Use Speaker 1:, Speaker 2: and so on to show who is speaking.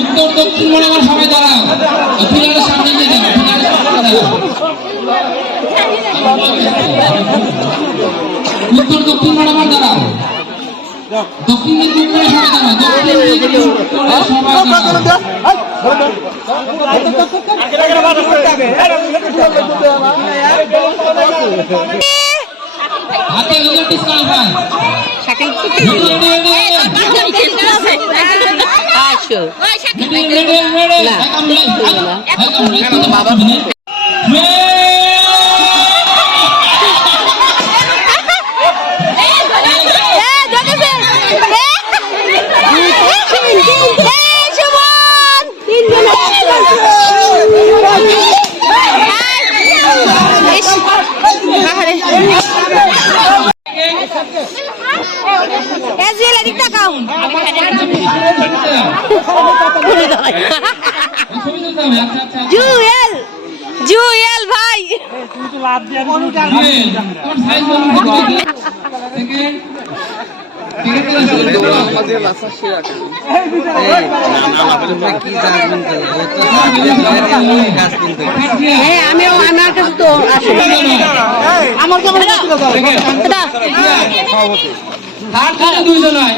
Speaker 1: উত্তর দক্ষিণ মনে আমার সবাই দাঁড়াও। পিলারের সামনে নিয়ে যাও উত্তর দক্ষিণ মনে আমার দাঁড়াও। দক্ষিণ দিক উত্তরে সবাই দাঁড়াও দক্ষিণ দিক উত্তরে সবাই দাঁড়াও। হাতে
Speaker 2: আসো
Speaker 1: রেডি রেডি রেডি বাবা
Speaker 2: জুয়েল জুয়েল ভাই। হ্যাঁ আমিও আমার কাছে তো আসে
Speaker 1: দুইজন। হয়।